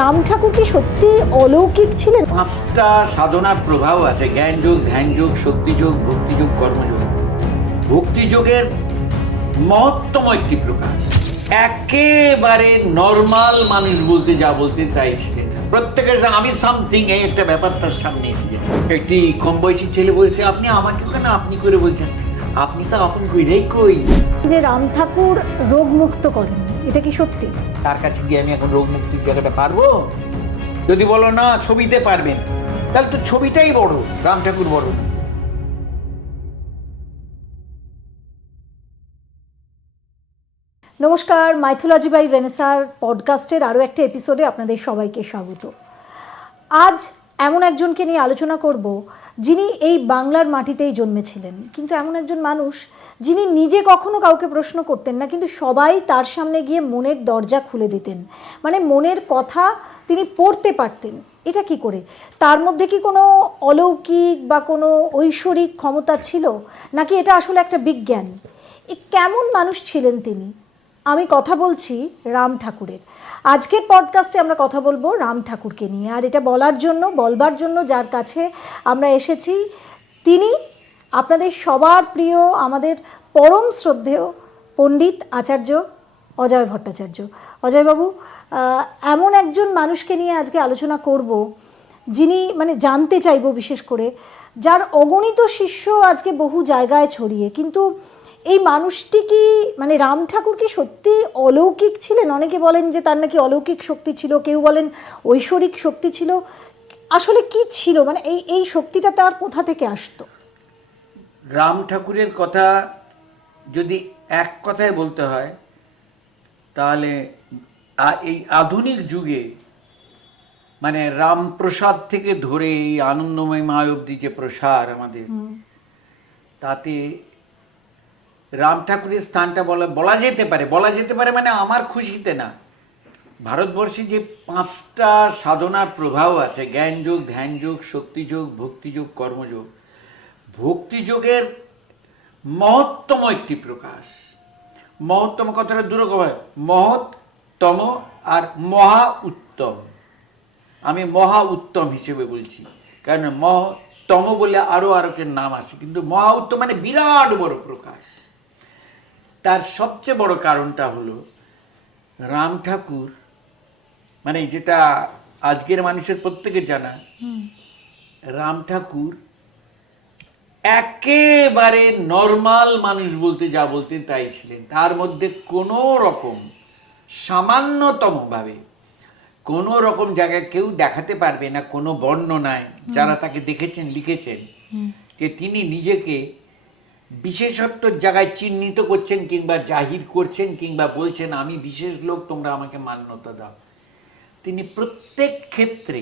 রাম ঠাকুর কি সত্যি অলৌকিক ছিলেন? পাঁচটা সাধনার প্রভাব আছে: জ্ঞানযোগ, ধ্যানযোগ, শক্তিযোগ, ভক্তিযোগ, কর্মযোগ। ভক্তিযোগের মহত্তম একটি প্রকাশ। একেবারে নর্মাল মানুষ বলতে যা বলতে তাই ছিলেন। প্রত্যেকের আমি সামথিং, এই একটা ব্যাপার তার সামনে এসে যায়। একটি কম বয়সী ছেলে বলছে, আপনি আমাকে কেন আপনি করে বলছেন? আপনি তো আপন কইরাই কই। যে রাম ঠাকুর রোগ মুক্ত করেন, এটা কি সত্যি? তার কাছে গিয়ে আমি এখন রোগ মুক্তির জায়গাটা পারবো? যদি বলো না ছবিতে পারবেন, তাহলে তো ছবিটাই বড়, রাম ঠাকুর বড়। নমস্কার, মাইথোলজি বাই রেনেসার পডকাস্টের আরও একটা এপিসোডে আপনাদের সবাইকে স্বাগত। আজ এমন একজনকে নিয়ে আলোচনা করব যিনি এই বাংলার মাটিতেই জন্মেছিলেন, কিন্তু এমন একজন মানুষ যিনি নিজে কখনো কাউকে প্রশ্ন করতেন না, কিন্তু সবাই তার সামনে গিয়ে মনের দরজা খুলে দিতেন। মানে মনের কথা তিনি পড়তে পারতেন। এটা কি করে? তার মধ্যে কি কোনো অলৌকিক বা কোনো ঐশ্বরিক ক্ষমতা ছিল, নাকি এটা আসলে একটা বিজ্ঞান? কেমন মানুষ ছিলেন তিনি? আমি কথা বলছি রাম ঠাকুরের। আজকের পডকাস্টে আমরা কথা বলবো রাম ঠাকুরকে নিয়ে। আর এটা বলবার জন্য যার কাছে আমরা এসেছি, তিনি আপনাদের সবার প্রিয়, আমাদের পরম শ্রদ্ধেয় পণ্ডিত আচার্য অজয় ভট্টাচার্য। অজয়বাবু, এমন একজন মানুষকে নিয়ে আজকে আলোচনা করব যিনি জানতে চাইব বিশেষ করে, যার অগণিত শিষ্য আজকে বহু জায়গায় ছড়িয়ে, কিন্তু এই মানুষটি কি রাম ঠাকুর কি সত্যি অলৌকিক ছিলেন? অনেকে বলেন যে তার নাকি অলৌকিক শক্তি ছিল, কেউ বলেন ঐশ্বরিক শক্তি ছিল। আসলে কি ছিল? এই শক্তিটা তার কোথা থেকে আসতো? রাম ঠাকুরের কথা যদি এক কথায় বলতে হয়, তাহলে এই আধুনিক যুগে রামপ্রসাদ থেকে ধরে এই আনন্দময় মা অবধি যে প্রসার আমাদের, তাতে রাম ঠাকুরের স্থানটা বলা যেতে পারে মানে আমার খুশিতে না। ভারতবর্ষে যে পাঁচটা সাধনার প্রভাব আছে, জ্ঞানযোগ, ধ্যানযোগ, শক্তিযোগ, ভক্তিযোগ, কর্মযোগ। ভক্তিযোগের মহত্তম একটি প্রকাশ। মহত্তম কথাটা দূর হয়, মহত্তম আর মহা উত্তম। আমি মহা উত্তম হিসেবে বলছি, কারণ মহত্তম বলে আরো আরকের নাম আছে, কিন্তু মহা উত্তম মানে বিরাট বড় প্রকাশ। তার সবচেয়ে বড় কারণটা হলো রাম ঠাকুর, যেটা আজকের মানুষের প্রত্যেকের জানা, রাম ঠাকুর একেবারে নর্মাল মানুষ বলতে যা বলতেন তাই ছিলেন। তার মধ্যে কোনো রকম সামান্যতম ভাবে কোনো রকম জায়গায় কেউ দেখাতে পারবে না, কোনো বর্ণনায় যারা তাকে দেখেছেন লিখেছেন যে তিনি নিজেকে বিশেষত্বর জায়গায় চিহ্নিত করছেন কিংবা জাহির করছেন কিংবা বলছেন আমি বিশেষ লোক, তোমরা আমাকে মান্যতা দাও। তিনি প্রত্যেক ক্ষেত্রে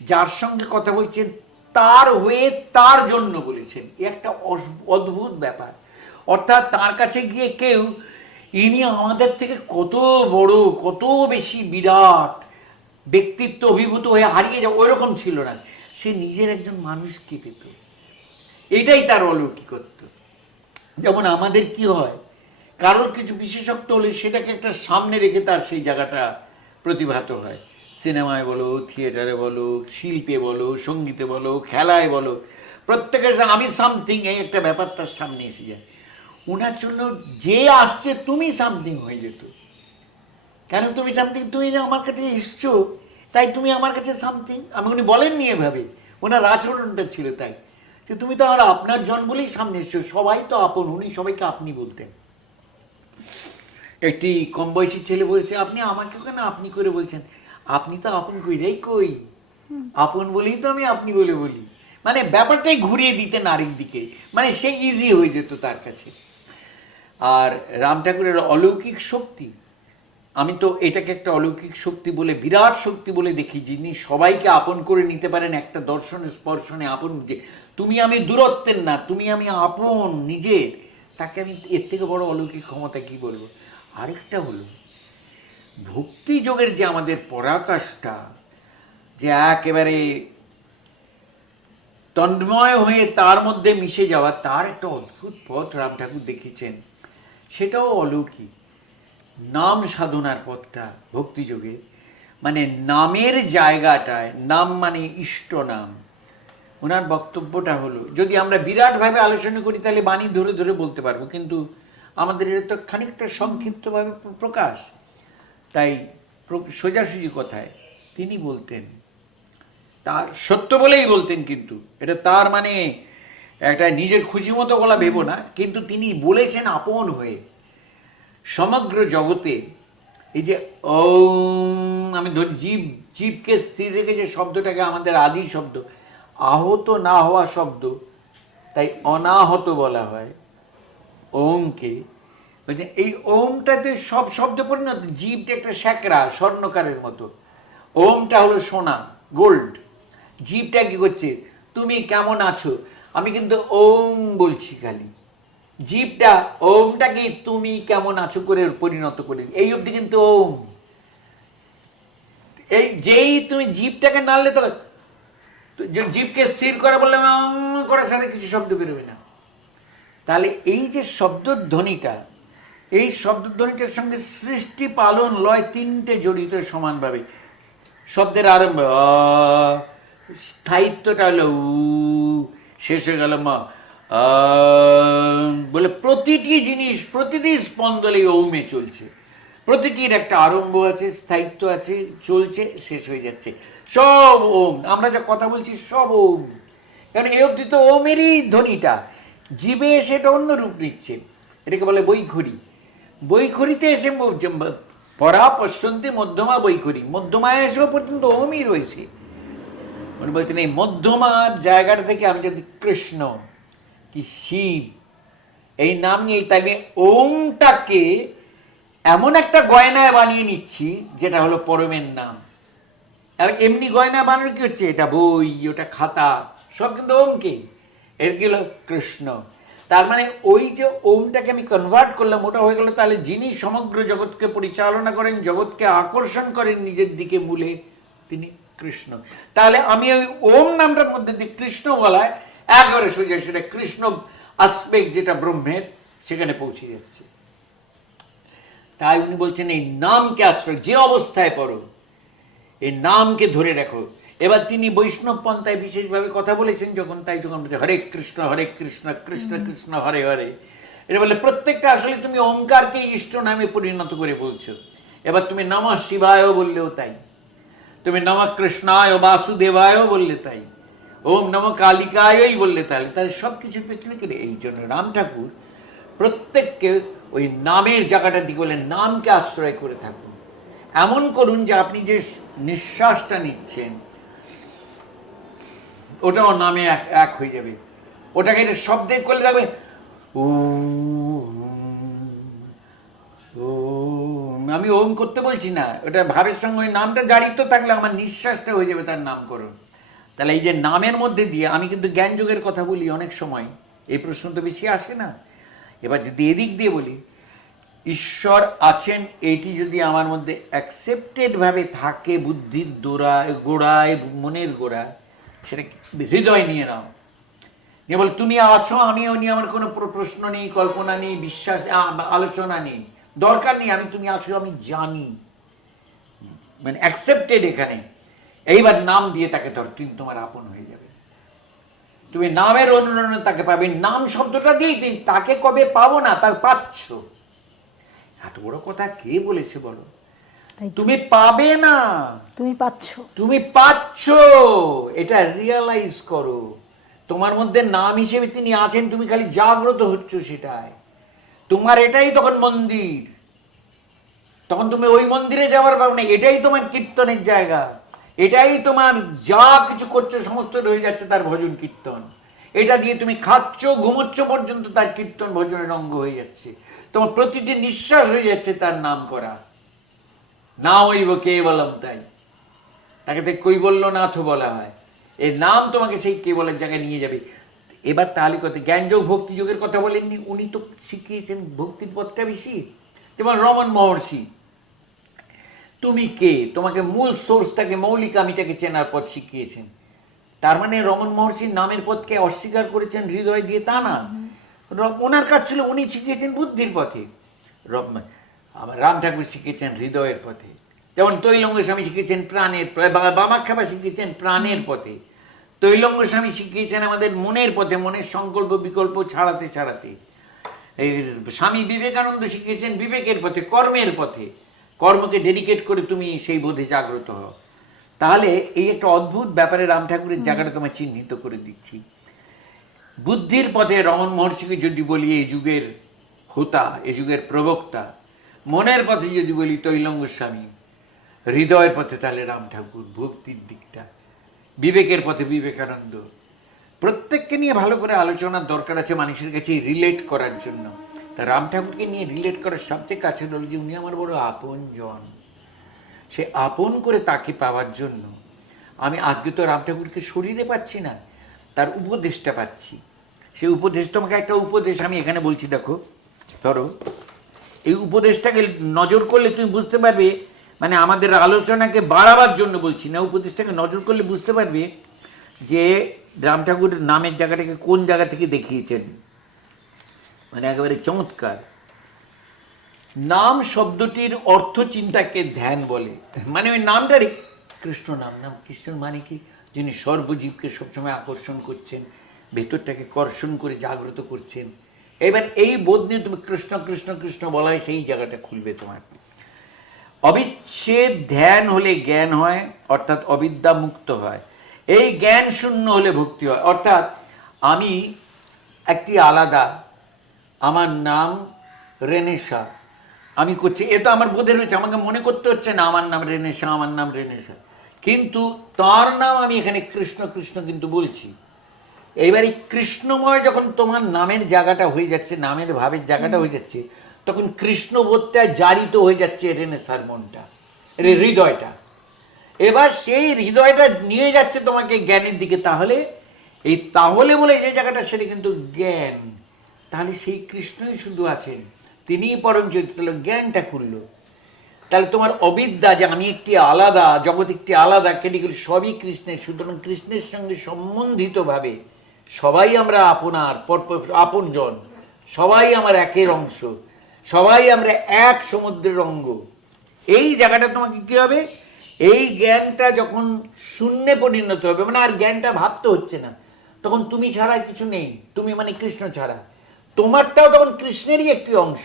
যার সঙ্গে কথা বলছেন তার হয়ে তার জন্য বলেছেন। এ একটা অদ্ভুত ব্যাপার। অর্থাৎ তার কাছে গিয়ে কেউ ইনি আমাদের থেকে কত বড়, কত বেশি বিরাট ব্যক্তিত্ব অভিভূত হয়ে হারিয়ে যাবে, ওইরকম ছিল না। সে নিজের একজন মানুষকে পেত, এটাই তার অলৌকিকত্ব। যেমন আমাদের কি হয়, কারোর কিছু বিশেষত্ব হলে সেটাকে একটা সামনে রেখে তার সেই জায়গাটা প্রতিভাত হয়। সিনেমায় বলো, থিয়েটারে বলো, শিল্পে বলো, সঙ্গীতে বলো, খেলায় বলো, প্রত্যেকের আমি সামথিং, এই একটা ব্যাপার তার সামনে এসে যায়। ওনার জন্য যে আসছে তুমি সামথিং হয়ে যেত। কেন তুমি সামথিং? তুমি যে আমার কাছে এসছো তাই তুমি আমার কাছে সামথিং। উনি বলেননি এভাবে, ওনার আচরণটা ছিল তাই, যে তুমি তো আর আপনার জন বলেই সামনে এসছো, সবাই তো আপন। উনি সবাইকে আপনি বলতেন। একটি কম বয়সী ছেলে বলছে, আপনি আমাকে কেন আপনি করে বলছেন? আপনি তো আপন কইরাই কই, আপন বলেই তো আমি আপনি বলে বলি। ব্যাপারটাই ঘুরিয়ে দিতেন আরেক দিকে, সে ইজি হয়ে যেত তার কাছে। আর রাম ঠাকুরের অলৌকিক শক্তি, আমি তো এটাকে একটা অলৌকিক শক্তি বলে, বিরাট শক্তি বলে দেখি, যিনি সবাইকে আপন করে নিতে পারেন একটা দর্শনে স্পর্শনে। আপন যে তুমি আমি দূরত্বের না, তুমি আমি আপন নিজের, তাকে আমি এর থেকে বড় অলৌকিক ক্ষমতা কি বলবো। আরেকটা হলো ভক্তি যোগের যে আমাদের পরাকাষ্ঠা, যে একেবারে তন্ময় হয়ে তার মধ্যে মিশে যাওয়া, তার একটা অদ্ভুত পথ রাম ঠাকুর দেখিয়েছেন, সেটাও অলৌকিক। নাম সাধনার পথটা ভক্তিযোগে, মানে নামের জায়গাটায়, নাম মানে ইষ্ট নাম। ওনার বক্তব্যটা হলো, যদি আমরা বিরাটভাবে আলোচনা করি তাহলে বাণী ধরে ধরে বলতে পারবো, কিন্তু আমাদের এটা তো খানিকটা সংক্ষিপ্তভাবে প্রকাশ। তাই সোজাসুজি কথায় তিনি বলতেন, তার সত্য বলেই বলতেন, কিন্তু এটা তার মানে একটা নিজের খুশি মতো বলা ভেবো না, কিন্তু তিনি বলেছেন আপন হয়ে সমগ্র জগতে। এই যে ওম, আমি ধরি জীবকে স্থির রেখে যে শব্দটাকে আমাদের আদি শব্দ, আহত না হওয়া শব্দ, তাই অনাহত বলা হয় ওমকে। এই ওমটাতে সব শব্দ পরিণত। জীবটা একটা শ্যাকরা স্বর্ণকারের মতো, ওমটা হলো সোনা, গোল্ড। জীবটা কি করছে, তুমি কেমন আছো, আমি কিন্তু ওম বলছি খালি। জীবটা ওমটাকে তুমি কেমন আছো করে পরিণত করে, এই অবধি কিন্তু ওম। এই যেই তুমি জীবটাকে নাড়লে তো, জীবকে স্থির করে বললে করে সাথে কিছু শব্দ বেরোবে না। তাহলে এই যে শব্দধ্বনিটা, এই শব্দধ্বনিটার সঙ্গে সৃষ্টি, পালন, লয় তিনটে জড়িত সমানভাবে। শব্দের আরম্ভ স্থায়িত্বটা হলো উ, শেষ হয়ে গেল মা, বলে প্রতিটি জিনিস, প্রতিটি স্পন্দলে ওমে চলছে। প্রতিটির একটা আরম্ভ আছে, স্থায়িত্ব আছে, চলছে, শেষ হয়ে যাচ্ছে, সব ওম। আমরা যা কথা বলছি সব ওম, কারণ এই অবধি তো ওমেরই ধ্বনিটা। জীবে সেটা অন্য রূপ নিচ্ছে, এটাকে বলে বৈখরি। বৈখরিতে এসে পরা পশ্যন্তি মধ্যমা বৈখরি, মধ্যমায় এসেও পর্যন্ত ওমই রয়েছে। উনি বলছেন এই মধ্যমার জায়গাটা থেকে আমি যদি কৃষ্ণ কি শিব এই নাম নিয়ে, তাই ওমটাকে এমন একটা গয়নায় বানিয়ে নিচ্ছি যেটা হলো পরমের নাম। আর এমনি গয়না বানানো কি হচ্ছে, এটা বই, ওটা খাতা, সব কিন্তু ওমকে, এর গেল কৃষ্ণ। তার মানে ওই যে ওমটাকে আমি কনভার্ট করলাম, ওটা হয়ে গেল তাহলে যিনি সমগ্র জগৎকে পরিচালনা করেন, জগৎকে আকর্ষণ করেন নিজের দিকে মূলে, তিনি কৃষ্ণ। তাহলে আমি ওই ওম নামটার মধ্যে দিয়ে কৃষ্ণ বলায় একেবারে সোজা সেটা কৃষ্ণ আসপেক্ট যেটা ব্রহ্মের, সেখানে পৌঁছে যাচ্ছে। তাই উনি বলছেন এই নামকে আশ্রয়, যে অবস্থায় পড়ো এই নামকে ধরে রাখো। এবার তিনি বৈষ্ণব পন্থায় বিশেষভাবে কথা বলেছেন যখন, তাই তখন বলছে হরে কৃষ্ণ কৃষ্ণ কৃষ্ণ হরে হরে। এটা বলে প্রত্যেকটা আসলে তুমি ওমকারকে ইষ্ট নামে পরিণত করে বলছো। এবার তুমি নমঃ শিবায় বললেও তাই, তুমি নমঃ কৃষ্ণায় বাসুদেবায় বললে তাই, ওম নমঃ কালিকায়ই বললে তাই। তাহলে সব কিছুর পেছনে করে এই জন্য রাম ঠাকুর প্রত্যেককে ওই নামের জায়গাটার দিকে বলে নামকে আশ্রয় করে থাকুন। এমন করুন যে আপনি যে নিঃশ্বাসটা নিচ্ছেন ওটাও নামে এক হয়ে যাবে। ওটাকে শব্দে করলে থাকবে আমি ওম করতে বলছি না, ওটা ভাবের সঙ্গে ওই নামটা জারিত থাকলে আমার নিঃশ্বাসটা হয়ে যাবে তার নামকরণ। তাহলে এই যে নামের মধ্যে দিয়ে, আমি কিন্তু জ্ঞান যোগের কথা বলি অনেক সময়, এই প্রশ্ন তো বেশি আসে না। এবার যদি এদিক দিয়ে বলি ঈশ্বর আছেন, এইটি যদি আমার মধ্যে অ্যাকসেপ্টেড ভাবে থাকে বুদ্ধির গোড়ায়, মনের গোড়ায়, সেটা হৃদয় নিয়ে নাও। বল তুমি আছো, আমিও নিয়ে আমার কোনো প্রশ্ন নেই, কল্পনা নেই, বিশ্বাস, আলোচনা নেই, দরকার নেই। তুমি আছো, আমি জানি, মানে অ্যাকসেপ্টেড এখানে। এইবার নাম দিয়ে তাকে ধর, তুমি তোমার আপন হয়ে যাবে। তুমি নামের অনুরণনে তাকে পাবে। নাম শব্দটা দিয়েই তাকে কবে পাবো না, তার পাচ্ছ। এত বড় কথা কে বলেছে বলো? তুমি পাবে না, তুমি পাচ্ছ, তুমি পাচ্ছ। এটা রিয়ালাইজ করো। তোমার মধ্যে নাম হিসেবে তিনি আছেন, তুমি খালি জাগ্রত হচ্ছ সেটাই। তোমার এটাই তখন মন্দির, তখন তুমি ওই মন্দিরে যাওয়ার ভাব না, এটাই তোমার কীর্তনের জায়গা, এটাই তোমার যা কিছু করছো সমস্ত রয়ে যাচ্ছে তার ভজন কীর্তন। এটা দিয়ে তুমি খাচ্ছ, ঘুমোচ্ছ পর্যন্ত তার কীর্তন ভজনের অঙ্গ হয়ে যাচ্ছে। তোমার প্রতিটি নিঃশ্বাস হয়ে যাচ্ছে তার নাম করা। না হইব কেবলম, তাই তাকে তো কৈবল্যনাথ বলা হয়। এই নাম তোমাকে সেই কেবলের জায়গায় নিয়ে যাবে। এবার তাহলে কথা জ্ঞানযোগ ভক্তি যোগের কথা বলেননি, উনি তো শিখিয়েছেন ভক্তির পথটা বেশি। যেমন রমণ মহর্ষি, তুমি কে, তোমাকে মূল সোর্সটাকে, মৌলিক আমিটাকে চেনার পথ শিখিয়েছেন। তার মানে রমণ মহর্ষির নামের পথকে অস্বীকার করেছেন হৃদয় দিয়ে তা না। ওনার কাজ ছিল, উনি শিখিয়েছেন বুদ্ধির পথে, রাম ঠাকুর শিখিয়েছেন হৃদয়ের পথে। যেমন তৈলঙ্গ স্বামী শিখিয়েছেন প্রাণের, বামাখ্যাপা শিখিয়েছেন প্রাণের পথে, তৈলঙ্গ স্বামী শিখিয়েছেন আমাদের মনের পথে, মনের সংকল্প বিকল্প ছাড়াতে ছাড়াতে। এই স্বামী বিবেকানন্দ শিখিয়েছেন বিবেকের পথে, কর্মের পথে, কর্মকে ডেডিকেট করে তুমি সেই বোধে জাগ্রত হও। তাহলে এই একটা অদ্ভুত ব্যাপারে রাম ঠাকুরের জায়গাটা তোমায় চিহ্নিত করে দিচ্ছি। বুদ্ধির পথে রমণ মহর্ষিকে যদি বলি এই যুগের হোতা, এই যুগের প্রবক্তা, মনের পথে যদি বলি তৈলঙ্গ স্বামী, হৃদয়ের পথে তাহলে রাম ঠাকুর, ভক্তির দিকটা, বিবেকের পথে বিবেকানন্দ। প্রত্যেককে নিয়ে ভালো করে আলোচনার দরকার আছে মানুষের কাছে রিলেট করার জন্য। তা রাম ঠাকুরকে নিয়ে রিলেট করার সবচেয়ে কাছে হল যে উনি আমার বড় আপন জন। সে আপন করে তাকে পাওয়ার জন্য আমি আজকে তো রাম ঠাকুরকে শরীরে পাচ্ছি না, তার উপদেশটা পাচ্ছি। সে উপদেশ, তোমাকে একটা উপদেশ আমি এখানে বলছি, দেখো, ধরো এই উপদেশটাকে নজর করলে তুমি বুঝতে পারবে, মানে আমাদের আলোচনাকে বাড়াবার জন্য বলছি না, উপদেশটাকে নজর করলে বুঝতে পারবে যে রাম ঠাকুর নামের জায়গাটাকে কোন জায়গা থেকে দেখিয়েছেন। মানে একেবারে চমৎকার। নাম শব্দটির অর্থ চিন্তাকে ধ্যান বলে, মানে ওই নামটারই কৃষ্ণ নাম। নাম কৃষ্ণ মানে কি? যিনি সর্বজীবকে সবসময় আকর্ষণ করছেন, ভেতরটাকে কর্ষণ করে জাগ্রত করছেন। এবার এই বোধ নিয়ে তুমি কৃষ্ণ কৃষ্ণ কৃষ্ণ বলায় সেই জায়গাটা খুলবে তোমার। অবিচ্ছেদ ধ্যান হলে জ্ঞান হয়, অর্থাৎ অবিদ্যা মুক্ত হয়। এই জ্ঞান শূন্য হলে ভক্তি হয়, অর্থাৎ আমি একটি আলাদা, আমার নাম রেনেশা, আমি করছি, এ তো আমার বোধের হচ্ছে, আমাকে মনে করতে হচ্ছে না আমার নাম রেনেশা, আমার নাম রেনেশা, কিন্তু তার নাম আমি এখানে কৃষ্ণ কৃষ্ণ কিন্তু বলছি। এইবার এই কৃষ্ণময় যখন তোমার নামের জায়গাটা হয়ে যাচ্ছে, নামের ভাবের জায়গাটা হয়ে যাচ্ছে, তখন কৃষ্ণবোধটা জারিত হয়ে যাচ্ছে রেনেসার মনটা, হৃদয়টা। এবার সেই হৃদয়টা নিয়ে যাচ্ছে তোমাকে জ্ঞানের দিকে। তাহলে এই তাহলে বলে যে জায়গাটা, সেটা কিন্তু জ্ঞান। তাহলে সেই কৃষ্ণই শুধু আছেন, তিনিই পরম চরিত্র। তাহলে জ্ঞানটা খুললো। তাহলে তোমার অবিদ্যা যে আমি একটি আলাদা, জগৎ একটি আলাদা, কেটেগুলি সবই কৃষ্ণের। সুতরাং কৃষ্ণের সঙ্গে সম্বন্ধিতভাবে সবাই আমরা আপনার আপনজন, সবাই আমার একের অংশ, সবাই আমরা এক সমুদ্রের অঙ্গ। এই জায়গাটা তোমাকে কি হবে? এই জ্ঞানটা যখন শূন্যে পরিণত হবে, মানে আর জ্ঞানটা ভাবতে হচ্ছে না, তখন তুমি ছাড়া কিছু নেই, তুমি মানে কৃষ্ণ ছাড়া, তোমারটাও তখন কৃষ্ণেরই একটি অংশ।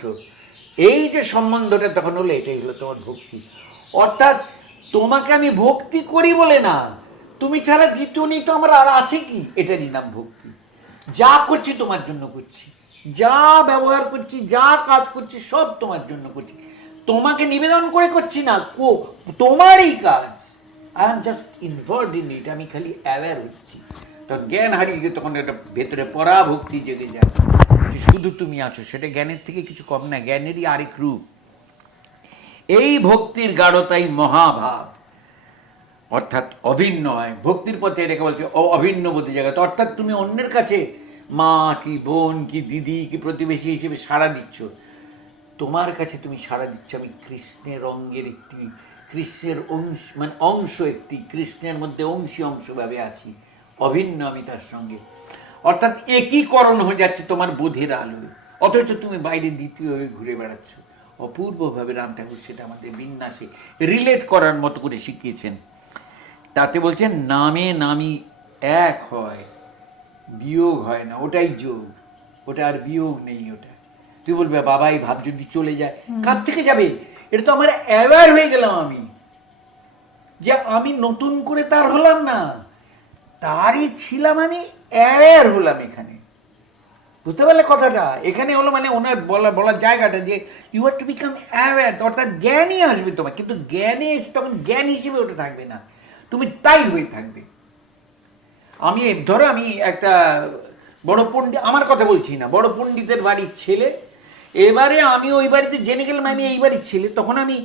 এই যে সম্বন্ধটা তখন হলো, এটাই হলো তোমার ভক্তি। অর্থাৎ তোমাকে আমি ভক্তি করি বলে না, তুমি ছাড়া দ্বিতীয় নেই তো আমার আর আছে কি, এটারই নাম ভক্তি। যা করছি তোমার জন্য করছি, যা ব্যবহার করছি, যা কাজ করছি, সব তোমার জন্য করছি, তোমাকে নিবেদন করে করছি না, তোমারই কাজ। I am just involved in it, আমি খালি অ্যাওয়্যার হচ্ছি। তখন জ্ঞান হারিয়ে গিয়ে তখন একটা ভেতরে পরাভক্তি জেগে যায়, শুধু তুমি আছো। সেটা জ্ঞানের থেকে কিছু কম না, জ্ঞানেরই আরেক রূপ। এই ভক্তির গাঢ়তাই মহাভাব, অর্থাৎ অভিন্ন হয়। ভক্তির পথে এটাকে বলছে অভিন্ন বোধ জায়গা। অর্থাৎ তুমি অন্যের কাছে মা কি বোন কি দিদি কি প্রতিবেশী হিসেবে সাড়া দিচ্ছ, তোমার কাছে তুমি সাড়া দিচ্ছ আমি কৃষ্ণের অঙ্গের একটি, কৃষ্ণের অংশ, মানে অংশ একটি, কৃষ্ণের মধ্যে অংশী অংশভাবে আছি, অভিন্ন আমি তার সঙ্গে। অর্থাৎ একীকরণ হয়ে যাচ্ছে তোমার বোধের আলোয়, অথচ তুমি বাইরে দ্বিতীয় হয়ে ঘুরে বেড়াচ্ছ। অপূর্বভাবে রাম ঠাকুর সেটা আমাদের বিন্যাসে রিলেট করার মতো করে শিখিয়েছেন। তাতে বলছেন নামে নামি এক হয়, বিয়োগ হয় না, ওটাই যোগ, ওটা আর বিয়োগ নেই। ওটা তুই বলবে বাবা এই ভাব যদি চলে যায়, কার থেকে যাবে? এটা তো আমার অ্যাওয়্যার হয়ে গেলাম আমি, যে আমি নতুন করে তার হলাম না, তারই ছিলাম, আমি অ্যাওয়্যার হলাম। এখানে বুঝতে পারলে কথাটা? এখানে হলো মানে ওনার বলার জায়গাটা যে you are to become aware, অর্থাৎ জ্ঞানই আসবে তোমার, কিন্তু জ্ঞানে এসে তখন জ্ঞান হিসেবে ওটা থাকবে না, তুমি তাই হয়ে থাকবে। আমি ধরো আমি একটা বড় পণ্ডিত, আমার কথা বলছি না, বড় পণ্ডিতের বাড়ির ছেলে, এবারে আমি ওই বাড়িতে জেনে গেলাম আমি এই বাড়ির ছেলে, তখন আমি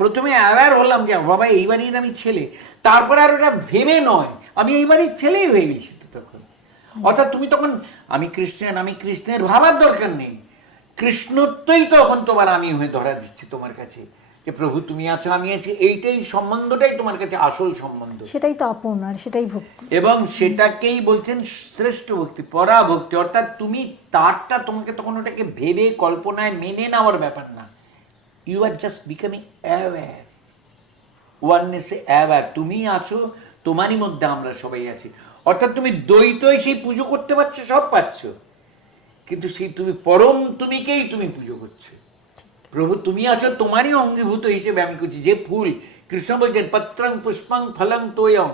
প্রথমে অ্যাওয়্যার হলাম যে বাবা এই বাড়ির আমি ছেলে, তারপরে আর ওটা ভেবে নয়, আমি এই বাড়ির ছেলেই হয়ে গেছি তখন। অর্থাৎ তুমি তখন আমি খ্রিস্টান, আমি কৃষ্ণের ভাবার দরকার নেই, কৃষ্ণত্বই তখন তোমার আমি হয়ে ধরা দিচ্ছি তোমার কাছে, যে প্রভু তুমি আছো আমি আছি, এইটাই সম্বন্ধটাই তোমার কাছে আসল সম্বন্ধ, সেটাই তো আপন, আর সেটাই ভক্তি। এবং সেটাকেই বলছেন শ্রেষ্ঠ ভক্তি, পরাভক্তি। অর্থাৎ তুমি তারটা, তোমাকে তখন ওটাকে ভেবে কল্পনায় মেনে নেওয়ার ব্যাপার না, you are just becoming aware. ওয়াননেসে এবার তুমি আছো, তোমারই মধ্যে আমরা সবাই আছি। অর্থাৎ তুমি দ্বৈতই সেই পুজো করতে পারছো, সব পাচ্ছ, কিন্তু সেই তুমি পরম তুমিকেই তুমি পুজো করছো। প্রভু তুমি আছো, তোমারই অঙ্গীভূত হিসেবে আমি করছি। যে ফুল, কৃষ্ণ বলছেন পত্রং পুষ্পং ফলং তোয়ং,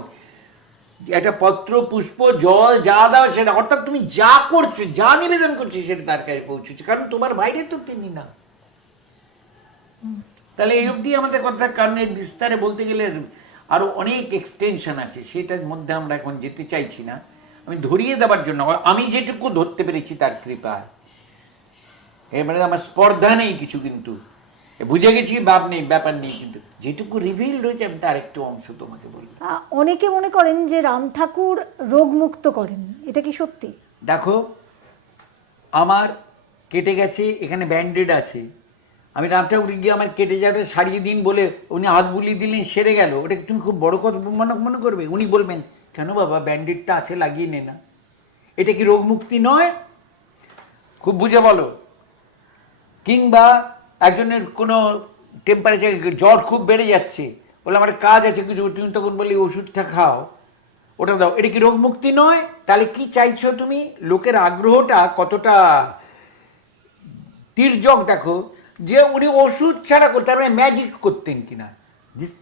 একটা পত্র পুষ্প জল যা দাও সেটা, অর্থাৎ তুমি যা করছো, যা নিবেদন করছো সেটা তার কাছে পৌঁছচ্ছে, কারণ তোমার বাইরে তো তিনি না। তাহলে এই অবধি আমাদের কথা, কারণ এর বিস্তারে বলতে গেলে আরো অনেক এক্সটেনশন আছে, সেটার মধ্যে আমরা এখন যেতে চাইছি না। আমি ধরিয়ে দেওয়ার জন্য, আমি যেটুকু ধরতে পেরেছি তার কৃপায়, এবারে আমার স্পর্ধা নেই কিছু, কিন্তু বুঝে গেছি ভাব নেই, ব্যাপার নেই, কিন্তু যেটুকু রিভিল রয়েছে আমি তার একটু অংশ তোমাকে বলি। অনেকে মনে করেন যে রাম ঠাকুর রোগমুক্ত করেন, এটা কি সত্যি? দেখো, আমার কেটে গেছে, এখানে ব্যান্ডেড আছে, আমি রাম ঠাকুর গিয়ে আমার কেটে যাওয়াটা সারিয়ে দিন বলে উনি হাত বুলিয়ে দিলেন, সেরে গেল, ওটা তুমি খুব বড় কথা মনে করবে? উনি বলবেন কেন বাবা, ব্যান্ডেডটা আছে, লাগিয়ে নে না। এটা কি রোগ মুক্তি নয়? খুব বুঝে বলো। কিংবা একজনের কোনো টেম্পারেচার, জ্বর খুব বেড়ে যাচ্ছে, বলে আমার কাজ আছে কিছু, তুমি তখন বলি ওষুধটা খাও, ওটা দাও, এটা কি রোগ মুক্তি নয়? তাহলে কি চাইছো তুমি? লোকের আগ্রহটা কতটা তির্যক দেখো, যে উনি ওষুধ ছাড়া করতেন, মানে ম্যাজিক করতেন কিনা,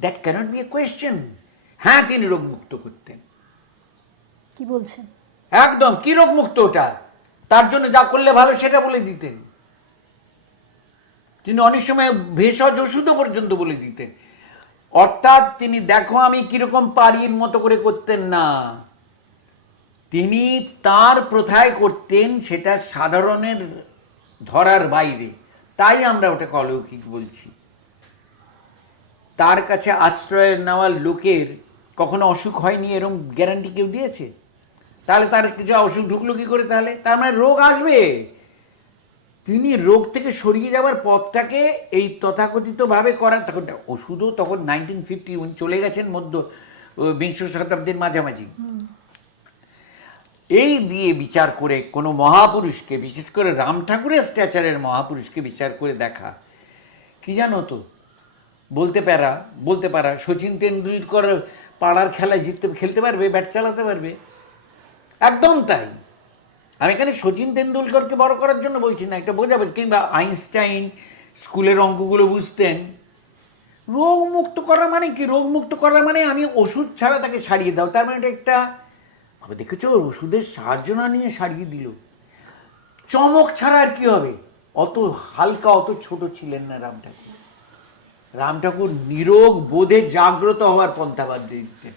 that cannot be a question. হ্যাঁ, তিনি রোগ মুক্ত করতেন। কি বলছেন? একদম। কি রোগ মুক্ত ওটা? তার জন্য যা করলে ভালো সেটা বলে দিতেন। তিনি অনেক সময় ভেষজ ওষুধও পর্যন্ত বলে দিতেন। অর্থাৎ তিনি দেখো আমি কিরকম পারির মতো করে করতেন না, তিনি তার প্রথায় করতেন, সেটা সাধারণের ধরার বাইরে, তাই আমরা ওটাকে অলৌকিক বলছি। তার কাছে আশ্রয় নেওয়ার লোকের কখনো অসুখ হয়নি এরকম গ্যারান্টি কেউ দিয়েছে? তাহলে তার কিছু অসুখ ঢুকলো কি করে? তাহলে তার মানে রোগ আসবে। তিনি রোগ থেকে সরিয়ে যাওয়ার পথটাকে এই তথাকথিত ভাবে করার, তখন ওষুধও তখন 1950 উনি চলে গেছেন বিংশ শতাব্দীর মাঝামাঝি। এই দিয়ে বিচার করে কোনো মহাপুরুষকে, বিশেষ করে রাম ঠাকুরের স্ট্যাচারের মহাপুরুষকে বিচার করে দেখা, কি জানো তো, বলতে পারা সচিন তেন্ডুলকর পাড়ার খেলায় খেলতে পারবে, ব্যাট চালাতে পারবে, একদম তাই। আমি এখানে সচিন তেন্ডুলকরকে বড় করার জন্য বলছি না, একটা বোঝাবে। কিংবা আইনস্টাইন স্কুলের অঙ্কগুলো বুঝতেন। রোগ মুক্ত করা মানে কি? রোগ মুক্ত করা মানে আমি ওষুধ ছাড়া তাকে সারিয়ে দাও, তার মানে এটা একটা, দেখেছো, ওষুধের সাহায্য না নিয়ে সারিয়ে দিল। চমক ছাড়া আর কি হবে? অত হালকা, অত ছোট ছিলেন না রাম ঠাকুর। রাম ঠাকুর নিরোগ বোধে জাগ্রত হওয়ার পন্থা বাদ দিয়ে দিতেন।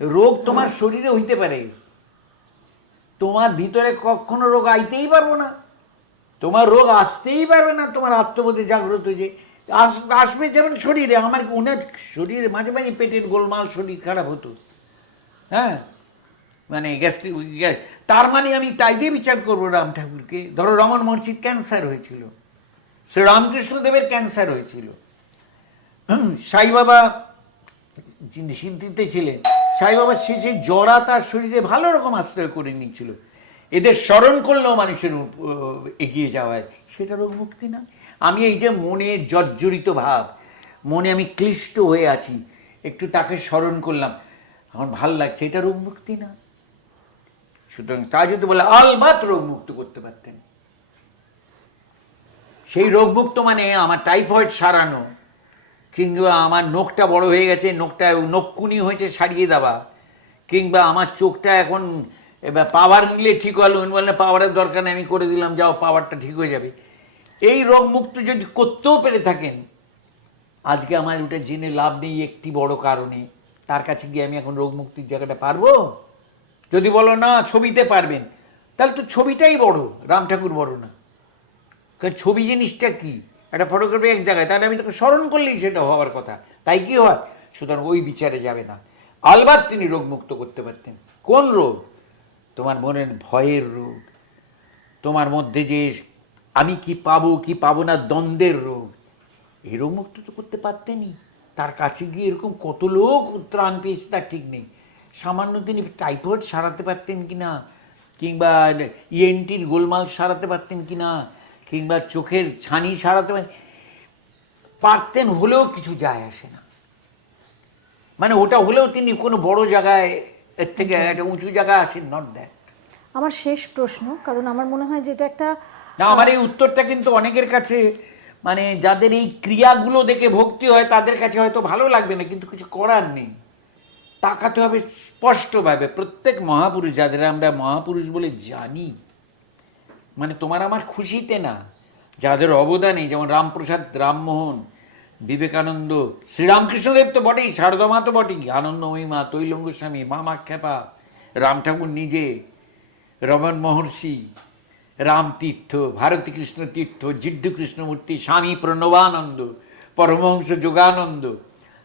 রোগ তোমার শরীরে হইতে পারে, তোমার ভিতরে কখনো রোগ আইতেই পারবো না, তোমার রোগ আসতেই পারবে না, তোমার আত্মবোধে জাগ্রত যে আসবে। যেমন শরীরে, আমার উনার শরীরে মাঝে মাঝে পেটের গোলমাল, শরীর খারাপ হতো, হ্যাঁ, মানে গ্যাস্ট্রিক, তার মানে আমি তাই দিয়ে বিচার করবো রাম ঠাকুরকে? ধরো রমন মহর্ষির ক্যান্সার হয়েছিল, শ্রী রামকৃষ্ণদেবের ক্যান্সার হয়েছিল, সাই বাবা যিনি সিদ্ধিতে ছিলেন, সাই বাবা শেষে জরা তার শরীরে ভালো রকম আশ্রয় করে নিয়েছিল। এদের স্মরণ করলেও মানুষের এগিয়ে যাওয়ায়, সেটা রোগ মুক্তি না? আমি এই যে মনে জর্জরিত ভাব, মনে আমি ক্লিষ্ট হয়ে আছি, একটু তাকে স্মরণ করলাম, আমার ভাল লাগছে, এটা রোগ মুক্তি না? সুতরাং তা যদি বলে আলবাত রোগ মুক্ত করতে পারতেন। সেই রোগ মুক্ত মানে আমার টাইফয়েড সারানো, কিংবা আমার নখটা বড় হয়ে গেছে, নখটা নখকুনি হয়েছে, সারিয়ে দেওয়া, কিংবা আমার চোখটা এখন এবার পাওয়ার নিলে ঠিক হলো, বললে পাওয়ারের দরকার নেই, আমি করে দিলাম, যাও পাওয়ারটা ঠিক হয়ে যাবে। এই রোগ মুক্ত যদি করতেও পেরে থাকেন, আজকে আমার ওটা জেনে লাভ নেই একটি বড় কারণে, তার কাছে গিয়ে আমি এখন রোগ মুক্তির জায়গাটা পারবো? যদি বলো না ছবিতে পারবেন, তাহলে তো ছবিটাই বড়, রাম ঠাকুর বড় না। কারণ ছবি জিনিসটা কি? একটা ফটোগ্রাফি এক জায়গায়, তাহলে আমি তাকে স্মরণ করলেই সেটা হওয়ার কথা, তাই কি হয়? সুতরাং ওই বিচারে যাবে না। আলবাত তিনি রোগ মুক্ত করতে পারতেন। কোন রোগ? তোমার মনের ভয়ের রোগ, তোমার মধ্যে যে আমি কি পাবো কি পাবো না দ্বন্দ্বের রোগ, এই রোগ মুক্ত তো করতে পারতেনই। তার কাছে গিয়ে এরকম কত লোক ত্রাণ পেয়েছে তার ঠিক নেই। সামান্য তিনি টাইফয়েড সারাতে পারতেন কিনা, কিংবা ইএনটির গোলমাল সারাতে পারতেন কিনা, কিংবা চোখের ছানি সারাতে পারতেন হলেও কিছু যায় আসে না। মানে ওটা হলেও তিনি কোনো বড় জায়গায় এর থেকে একটা উঁচু জায়গায় আসেন, নট দ্যাট। আমার শেষ প্রশ্ন, কারণ আমার মনে হয় যে এটা একটা না, আমার এই উত্তরটা কিন্তু অনেকের কাছে, মানে যাদের এই ক্রিয়াগুলো দেখে ভক্তি হয় তাদের কাছে হয়তো ভালো লাগবে না, কিন্তু কিছু করার নেই, তাকাতে হবে স্পষ্টভাবে। প্রত্যেক মহাপুরুষ, যাদের আমরা মহাপুরুষ বলে জানি, মানে তোমার আমার খুশিতে না, যাদের অবদানে, যেমন রামপ্রসাদ, রামমোহন, বিবেকানন্দ, শ্রীরামকৃষ্ণদেব তো বটেই, শারদা মা তো বটেই, আনন্দময়ী মা, তৈলঙ্গ স্বামী, মামা খেপা, রাম ঠাকুর নিজে, রমণ মহর্ষি, রামতীর্থ, ভারতী কৃষ্ণ তীর্থ, জিড্ডু কৃষ্ণমূর্তি, স্বামী প্রণবানন্দ, পরমহংস যোগানন্দ,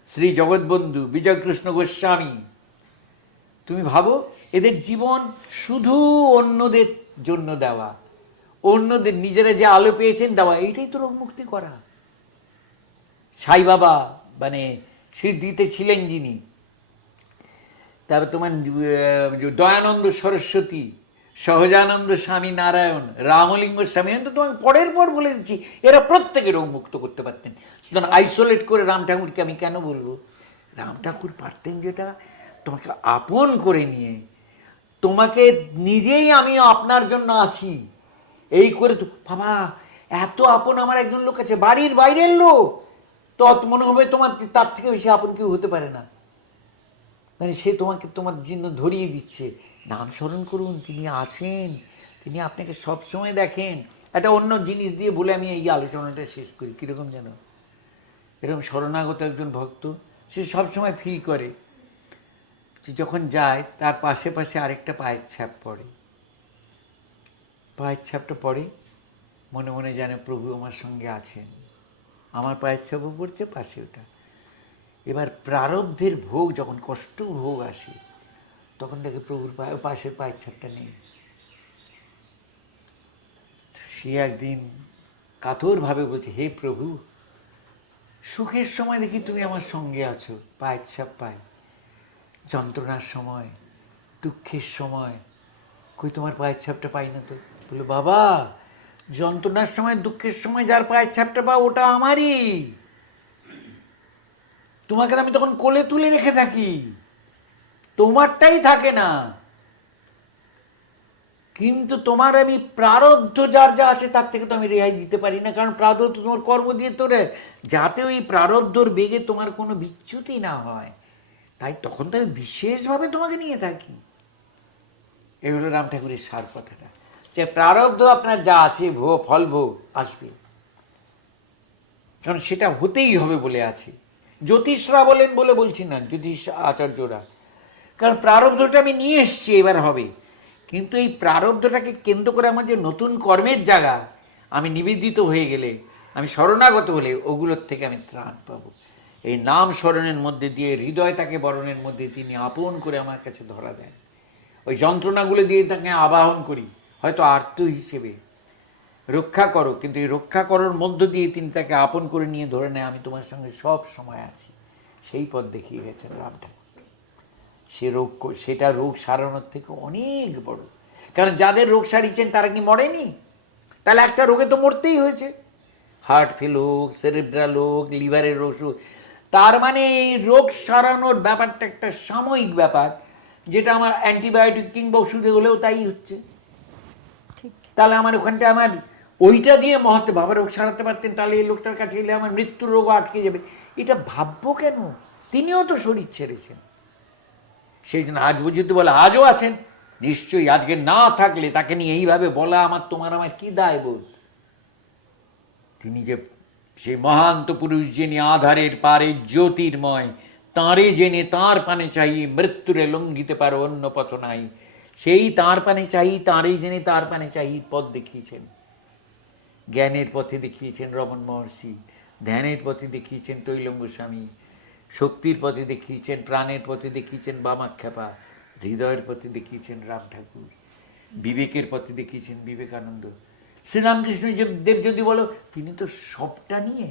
শ্রী জগৎবন্ধু, বিজয়কৃষ্ণ গোস্বামী। তুমি ভাবো, এদের জীবন শুধু অন্যদের জন্য দেওয়া, অন্যদের, নিজেরা যে আলো পেয়েছেন দেওয়া, এইটাই তো রোগ মুক্তি করা। সাই বাবা মানে সিদ্ধিতে ছিলেন যিনি, তারপর তোমার দয়ানন্দ সরস্বতী, সহজানন্দ স্বামী নারায়ণ, রামলিঙ্গ স্বামী, তো তোমাকে পরের পর বলে দিচ্ছি, এরা প্রত্যেকে রোগ মুক্ত করতে পারতেন। সুতরাং আইসোলেট করে রাম ঠাকুরকে আমি কেন বলবো? রাম ঠাকুর পারতেন যেটা, তোমাকে আপন করে নিয়ে, তোমাকে নিজেই আমি আপনার জন্য আছি এই করে, তো বাবা এত আপন আমার একজন লোক আছে, বাড়ির বাইরের লোক, তো মনে হবে তোমার তার থেকে বেশি আপন কেউ হতে পারে না। মানে সে তোমাকে তোমার জন্য ধরিয়ে দিচ্ছে, নাম স্মরণ করুন, তিনি আছেন, তিনি আপনাকে সবসময় দেখেন। একটা অন্য জিনিস দিয়ে বলে আমি এই আলোচনাটা শেষ করি। কীরকম যেন, এরকম শরণাগত একজন ভক্ত, সে সবসময় ফিল করে যে যখন যায় তার পাশে পাশে আরেকটা পায়ের ছাপ পড়ে, পায়ের ছাপটা পড়ে, মনে মনে জানে প্রভু আমার সঙ্গে আছেন, আমার পায়ের ছাপও পড়ছে, পাশে ওটা। এবার প্রারব্ধের ভোগ, যখন কষ্ট ভোগ আসে, তখন দেখে প্রভুর পাশের পায়ের ছাপটা নেই। সে একদিন কাতরভাবে বলছে, হে প্রভু, সুখের সময় দেখি তুমি আমার সঙ্গে আছো, পায়ের ছাপ পাই, যন্ত্রণার সময়, দুঃখের সময় কই তোমার পায়ের ছাপটা পাই না তো। বললো, বাবা যন্ত্রণার সময়, দুঃখের সময় যার পায়ের ছাপটা পাও ওটা আমারই, তোমাকে আমি তখন কোলে তুলে রেখে থাকি, তোমারটাই থাকে না। কিন্তু তোমার আমি প্রারব্ধ যার যা আছে তার থেকে তো আমি রেহাই দিতে পারি না, কারণ প্রারব্ধ তোমার কর্ম দিয়ে তোরে, যাতে ওই প্রারব্ধর বেগে তোমার কোনো বিচ্যুতি না হয়, তাই তখন তো আমি বিশেষভাবে তোমাকে নিয়ে থাকি। এই হলো রাম ঠাকুরের সার কথাটা, যে প্রারব্ধ আপনার যা আছে, ফল ভোগ আসবে, কারণ সেটা হতেই হবে বলে আছে। জ্যোতিষরা বলেন বলে বলছি না, জ্যোতিষ আচার্যরা, কারণ প্রারব্ধটা আমি নিয়ে এসছি, এবার হবে। কিন্তু এই প্রারব্ধটাকে কেন্দ্র করে আমার যে নতুন কর্মের জায়গা, আমি নিবেদিত হয়ে গেলে, আমি শরণাগত হলে, ওগুলোর থেকে আমি ত্রাণ পাবো। এই নাম স্মরণের মধ্যে দিয়ে, হৃদয় তাকে বরণের মধ্যে তিনি আপন করে আমার কাছে ধরা দেন। ওই যন্ত্রণাগুলো দিয়ে তাকে আবাহন করি, হয়তো আর্ত হিসেবে, রক্ষা করো, কিন্তু এই রক্ষা করার মধ্য দিয়ে তিনি তাকে আপন করে নিয়ে ধরে নেয়, আমি তোমার সঙ্গে সব সময় আছি। সেই পথ দেখিয়ে গেছেন রাম ঠাকুর। সে রোগ, সেটা রোগ সারানোর থেকে অনেক বড়, কারণ যাদের রোগ সারিয়েছেন তারা কি মরেনি? তাহলে একটা রোগে তো মরতেই হয়েছে, হার্ট ফেল হোক, সেরেব্রাল হোক, লিভারের ওষুধ। তার মানে এই রোগ সারানোর ব্যাপারটা একটা সাময়িক ব্যাপার, যেটা আমার অ্যান্টিবায়োটিক কিংবা ওষুধে হলেও তাই হচ্ছে। তাহলে আমার ওখানটা আমার ওইটা দিয়ে মহত্ব, বাবা রোগ সারাতে পারতেন, তাহলে এই লোকটার কাছে এলে আমার মৃত্যুর রোগ আটকে যাবে, এটা ভাববো কেন? তিনিও তো শরীর ছেড়েছেন। সেই জন্য আজ বুঝতে বলে আজও আছেন, নিশ্চয়ই আজকে না থাকলে তাকে নিয়ে এইভাবে বলা আমার তোমার আমার কি দায়বোধ। তিনি যে সেই মহান্ত পুরুষ, যিনি আধারের পারে জ্যোতির্ময়, তাঁরে জেনে তাঁর পানে চাই, মৃত্যুরে লঙ্ঘিতে পারো অন্য পথ নাই, সেই তাঁর পানে চাই, তাঁরে জেনে তাঁর পানে চাই পথ দেখিয়েছেন। জ্ঞানের পথে দেখিয়েছেন রমণ মহর্ষি, ধ্যানের পথে দেখিয়েছেন তৈলঙ্গ স্বামী, শক্তির পথে দেখিয়েছেন, প্রাণের পথে দেখিয়েছেন বামাখ্যাপা, হৃদয়ের পথে দেখিয়েছেন রাম ঠাকুর, বিবেকের পথে দেখিয়েছেন বিবেকানন্দ। শ্রীরামকৃষ্ণ দেব যদি বলো, তিনি তো সবটা নিয়ে,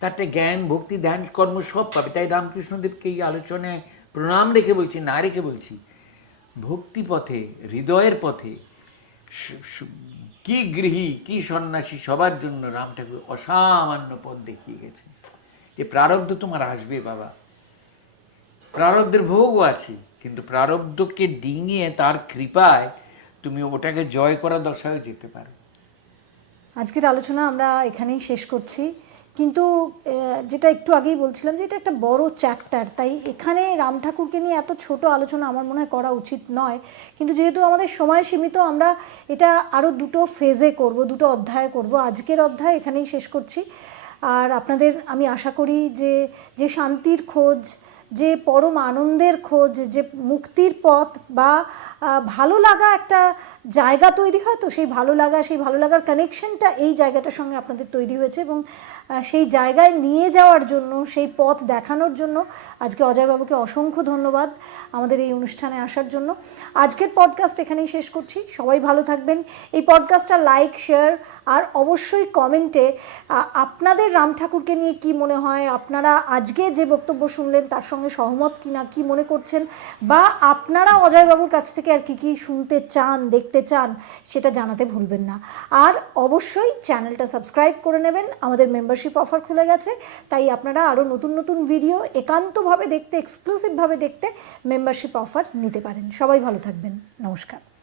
তারটা জ্ঞান, ভক্তি, ধ্যান, কর্ম সব পাবে। তাই রামকৃষ্ণদেবকে এই আলোচনায় প্রণাম রেখে বলছি, না রেখে বলছি, ভক্তি পথে, হৃদয়ের পথে, কি গৃহী কি সন্ন্যাসী, সবার জন্য রাম ঠাকুর অসামান্য পথ দেখিয়ে গেছেন। যে প্রারব্ধ তোমার আসবে বাবা, প্রারব্ধের ভোগও আছে, কিন্তু প্রারব্ধকে ডিঙিয়ে তার কৃপায় তুমি ওটাকে জয় করার দশায় যেতে পারো। আজকের আলোচনা আমরা এখানেই শেষ করছি, কিন্তু যেটা একটু আগেই বলছিলাম যে এটা একটা বড় চ্যাপ্টার, তাই এখানে রাম ঠাকুরকে নিয়ে এত ছোট আলোচনা আমার মনে হয় করা উচিত নয়। কিন্তু যেহেতু আমাদের সময় সীমিত, আমরা এটা আরও দুটো ফেজে করব, দুটো অধ্যায়ে করব। আজকের অধ্যায় এখানেই শেষ করছি। আর আপনাদের আমি আশা করি যে যে শান্তির খোঁজ, যে পরম আনন্দের খোঁজ, যে মুক্তির পথ বা ভালো লাগা একটা জায়গা তৈরি হয়, তো সেই ভালো লাগার কানেকশনটা এই জায়গাটার সঙ্গে আপনাদের তৈরি হয়েছে, এবং সেই জায়গায় নিয়ে যাওয়ার জন্য, সেই পথ দেখানোর জন্য আজকে অজয়বাবুকে অসংখ্য ধন্যবাদ আমাদের এই অনুষ্ঠানে আসার জন্য। আজকের পডকাস্ট এখানেই শেষ করছি। সবাই ভালো থাকবেন। এই পডকাস্টটা লাইক, শেয়ার আর অবশ্যই কমেন্টে আপনাদের রাম ঠাকুরকে নিয়ে কি মনে হয়, আপনারা আজকে যে বক্তব্য শুনলেন তার সঙ্গে সহমত কিনা, কি মনে করছেন, বা আপনারা অজয়বাবুর কাছ থেকে আর কি শুনতে চান, দেখতে চান, সেটা জানাতে ভুলবেন না। আর অবশ্যই চ্যানেলটা সাবস্ক্রাইব করে নেবেন। আমাদের মেম্বারশিপ অফার খুলে গেছে, তাই আপনারা আরও নতুন নতুন ভিডিও একান্তভাবে দেখতে, এক্সক্লুসিভভাবে দেখতে মেম্বারশিপ অফার নিতে পারেন। সবাই ভালো থাকবেন। নমস্কার।